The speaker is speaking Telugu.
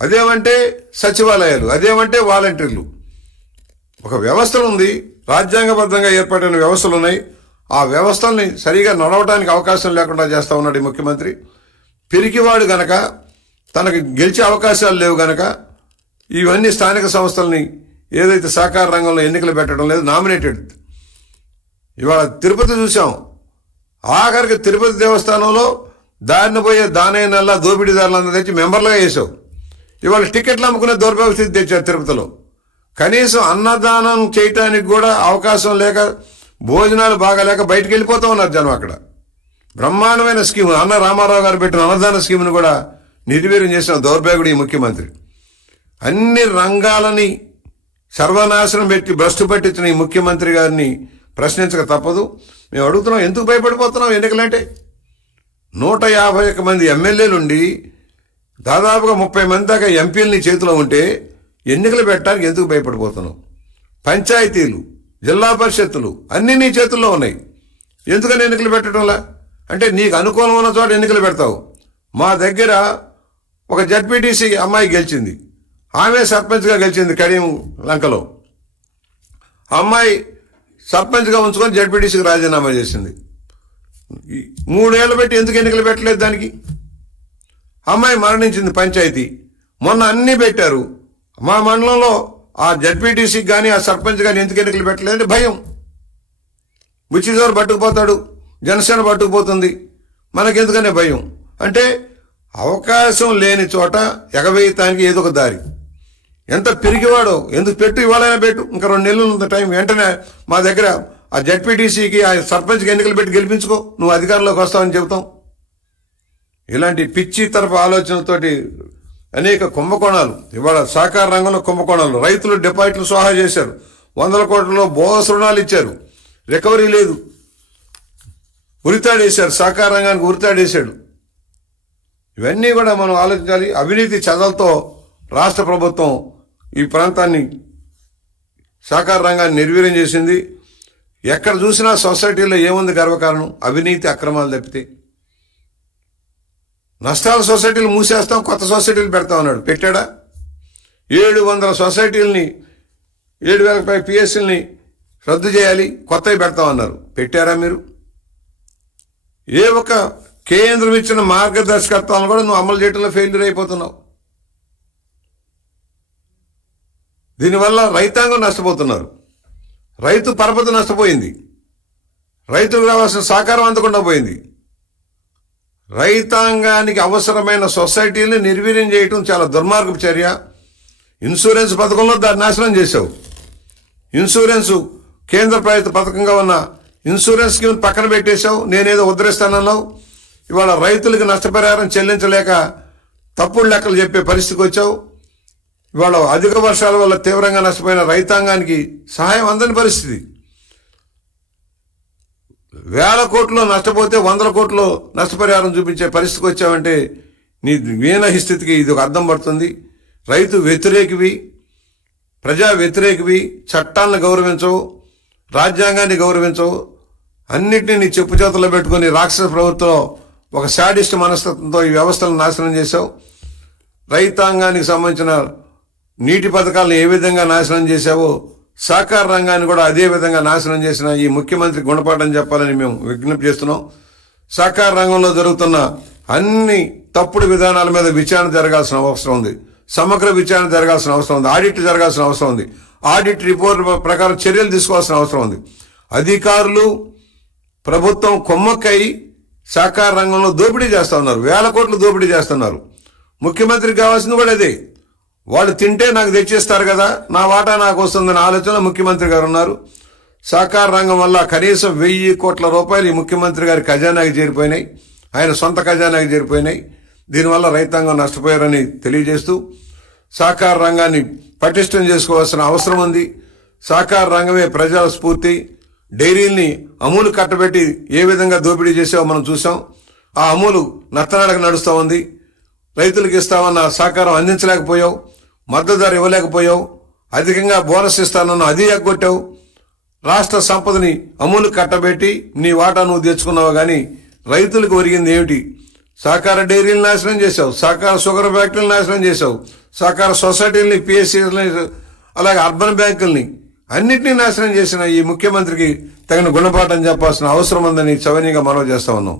అదేమంటే సచివాలయాలు, అదేమంటే వాలంటీర్లు. ఒక వ్యవస్థలు ఉంది, రాజ్యాంగబద్ధంగా ఏర్పడిన వ్యవస్థలు ఉన్నాయి. ఆ వ్యవస్థల్ని సరిగా నడవడానికి అవకాశం లేకుండా చేస్తా ఉన్నాడు ఈ ముఖ్యమంత్రి. పిరికివాడు గనక, తనకు గెలిచే అవకాశాలు లేవు గనక ఇవన్నీ స్థానిక సంస్థల్ని ఏదైతే సహకార రంగంలో ఎన్నికలు పెట్టడం లేదు, నామినేటెడ్. ఇవాళ తిరుపతి చూసాం, ఆఖరికి తిరుపతి దేవస్థానంలో దారిన పోయే దానయ్యనల్లా దోపిడీదారులందరూ తెచ్చి మెంబర్లుగా వేసావు. ఇవాళ టికెట్లు అమ్ముకునే దౌర్భాగ్య స్థితి తెచ్చారు తిరుపతిలో. కనీసం అన్నదానం చేయటానికి కూడా అవకాశం లేక, భోజనాలు బాగాలేక బయటకు వెళ్ళిపోతూ ఉన్నారు జనం. అక్కడ బ్రహ్మాండమైన స్కీమ్, అన్న రామారావు గారు పెట్టిన అన్నదాన స్కీమ్ను కూడా నిర్వీర్యం చేసిన దౌర్భాగ్యుడు ఈ ముఖ్యమంత్రి. అన్ని రంగాలని సర్వనాశనం పెట్టి భ్రష్టు పట్టించిన ఈ ముఖ్యమంత్రి గారిని ప్రశ్నించక తప్పదు. మేము అడుగుతున్నాం, ఎందుకు భయపడిపోతున్నాం? ఎన్నికలంటే 151 మంది ఎమ్మెల్యేలుండి దాదాపుగా 30 మంది దాకా ఎంపీలు నీ చేతిలో ఉంటే ఎన్నికలు పెట్టడానికి ఎందుకు భయపడిపోతున్నావు? పంచాయతీలు, జిల్లా పరిషత్తులు అన్నీ నీ చేతుల్లో ఉన్నాయి, ఎందుకని ఎన్నికలు పెట్టడంలా? అంటే నీకు అనుకూలం ఉన్న చోట ఎన్నికలు పెడతావు. మా దగ్గర ఒక జడ్పీటీసీ అమ్మాయి గెలిచింది, ఆమె సర్పంచ్గా గెలిచింది కడియం లంకలో. అమ్మాయి సర్పంచ్గా ఉంచుకొని జడ్పీటీసీకి రాజీనామా చేసింది. 3 ఏళ్ళు పెట్టి ఎందుకు ఎన్నికలు పెట్టలేదు దానికి? అమ్మాయి మరణించింది పంచాయతీ, మొన్న అన్నీ పెట్టారు. మా మండలంలో ఆ జడ్పీటీసీకి కానీ ఆ సర్పంచ్ కానీ ఎందుకు ఎన్నికలు పెట్టలేదంటే భయం. బుచ్చిదోరు పట్టుకుపోతాడు, జనసేన పట్టుకుపోతుంది, మనకెందుకనే భయం. అంటే అవకాశం లేని చోట ఎగవేయటానికి ఏదో ఒక దారి. ఎంత పిరిగివాడో, ఎందుకు పెట్టు, ఇవాళైనా పెట్టు, ఇంకా 2 నెలలు ఉంది టైం, వెంటనే మా దగ్గర ఆ జడ్పీటీసీకి ఆ సర్పంచ్కి ఎన్నికలు పెట్టి గెలిపించుకో, నువ్వు అధికారంలోకి వస్తావని చెబుతాం. ఇలాంటి పిచ్చి తరపు ఆలోచనలతోటి అనేక కుంభకోణాలు. ఇవాళ సహకార రంగంలో కుంభకోణాలు. రైతులు డిపాజిట్లు సోహా చేశారు, 100 కోట్లలో బోనస్ రుణాలు ఇచ్చారు, రికవరీ లేదు, ఉరితాడేశారు, సహకార రంగానికి ఉరితాడేశాడు. ఇవన్నీ కూడా మనం ఆలోచించాలి. అవినీతి చదలతో రాష్ట్ర ప్రభుత్వం ఈ ప్రాంతాన్ని, సహకార రంగాన్ని నిర్వీర్యం చేసింది. ఎక్కడ చూసినా సొసైటీలో ఏముంది గర్వకారణం? అవినీతి, అక్రమాలు తప్పితే. నష్టాల సొసైటీలు మూసేస్తాం, కొత్త సొసైటీలు పెడతాం అన్నాడు, పెట్టాడా? 700 సొసైటీలని, 7,000 పిఎస్సీలని రద్దు చేయాలి, కొత్తవి పెడతామన్నారు, పెట్టారా మీరు? ఏ ఒక్క కేంద్రం ఇచ్చిన మార్గదర్శకత్వాలను కూడా నువ్వు అమలు చేయడంలో ఫెయిల్యూర్ అయిపోతున్నావు. దీనివల్ల రైతాంగం నష్టపోతున్నారు, రైతు పరపతి నష్టపోయింది, రైతులకు రావాల్సిన సహకారం అందకుండా పోయింది. రైతాంగానికి అవసరమైన సొసైటీని నిర్వీర్యం చేయటం చాలా దుర్మార్గపు చర్య. ఇన్సూరెన్స్ పథకంలో దాన్ని నాశనం చేశావు. ఇన్సూరెన్స్ కేంద్ర ప్రభుత్వ పథకంగా ఉన్న ఇన్సూరెన్స్ స్కీమ్ పక్కన పెట్టేశావు, నేనేదో ఉద్ధరిస్తానన్నావు. ఇవాళ రైతులకు నష్టపరిహారం చెల్లించలేక తప్పుడు లెక్కలు చెప్పే పరిస్థితికి వచ్చావు. ఇవాళ అధిక వర్షాల వల్ల తీవ్రంగా నష్టపోయిన రైతాంగానికి సహాయం అందని పరిస్థితి. 1000 కోట్లు నష్టపోతే 100 కోట్లు నష్టపరిహారం చూపించే పరిస్థితికి వచ్చావంటే నీ వీనహి స్థితికి ఇది ఒక అర్థం పడుతుంది. రైతు వ్యతిరేకివి, ప్రజా వ్యతిరేకివి, చట్టాలను గౌరవించవు, రాజ్యాంగాన్ని గౌరవించవు, అన్నిటినీ నీ చెప్పు చేతుల్లో పెట్టుకుని రాక్షస ప్రభుత్వం ఒక శాడిస్ట్ మనస్తత్వంతో ఈ వ్యవస్థలను నాశనం చేశావు. రైతాంగానికి సంబంధించిన నీటి పథకాలను ఏ విధంగా నాశనం చేశావో సహకార రంగాన్ని కూడా అదే విధంగా నాశనం చేసిన ఈ ముఖ్యమంత్రి గుణపాఠం చెప్పాలని మేము విజ్ఞప్తి చేస్తున్నాం. సహకార రంగంలో జరుగుతున్న అన్ని తప్పుడు విధానాల మీద విచారణ జరగాల్సిన అవసరం ఉంది, సమగ్ర విచారణ జరగాల్సిన అవసరం ఉంది, ఆడిట్ జరగాల్సిన అవసరం ఉంది, ఆడిట్ రిపోర్ట్ ప్రకారం చర్యలు తీసుకోవాల్సిన అవసరం ఉంది. అధికారులు ప్రభుత్వం కొమ్మక్కై సహకార రంగంలో దోపిడీ చేస్తా ఉన్నారు, 1000 కోట్లు దోపిడీ చేస్తున్నారు. ముఖ్యమంత్రికి కావాల్సింది కూడా అదే. వాళ్ళు తింటే నాకు తెచ్చిస్తారు కదా, నా వాటా నాకు వస్తుందనే ఆలోచన ముఖ్యమంత్రి గారు ఉన్నారు. సహకార రంగం వల్ల కనీసం 1000 కోట్ల రూపాయలు ఈ ముఖ్యమంత్రి గారి ఖజానాకి చేరిపోయినాయి, ఆయన సొంత ఖజానాకి చేరిపోయినాయి. దీనివల్ల రైతాంగం నష్టపోయారని తెలియజేస్తూ సహకార రంగాన్ని పటిష్టం చేసుకోవాల్సిన అవసరం ఉంది. సహకార రంగమే ప్రజల స్ఫూర్తి. డైరీల్ని అమూలు కట్టబెట్టి ఏ విధంగా దోపిడీ చేసావో మనం చూసాం. ఆ అమూలు నత్తనడక నడుస్తూ ఉంది. రైతులకు ఇస్తామన్న సహకారం అందించలేకపోయావు, మద్దతు ధర ఇవ్వలేకపోయావు, అధికంగా బోనస్ ఇస్తానన్న అది ఎగ్గొట్టావు. రాష్ట్ర సంపదని అమూలు కట్టబెట్టి నీ వాటా నువ్వు తెచ్చుకున్నావు, కానీ రైతులకు ఒరిగింది ఏమిటి? సహకార డైరీలు నాశనం చేశావు, సహకార షుగర్ ఫ్యాక్టరీలు నాశనం చేశావు, సహకార సొసైటీలని, పిఎస్సీలని, అలాగే అర్బన్ బ్యాంకుల్ని అన్నింటినీ నాశనం చేసిన ఈ ముఖ్యమంత్రికి తగిన గుణపాఠం చెప్పాల్సిన అవసరం ఉందని సవినీయంగా మనవి చేస్తా ఉన్నాం.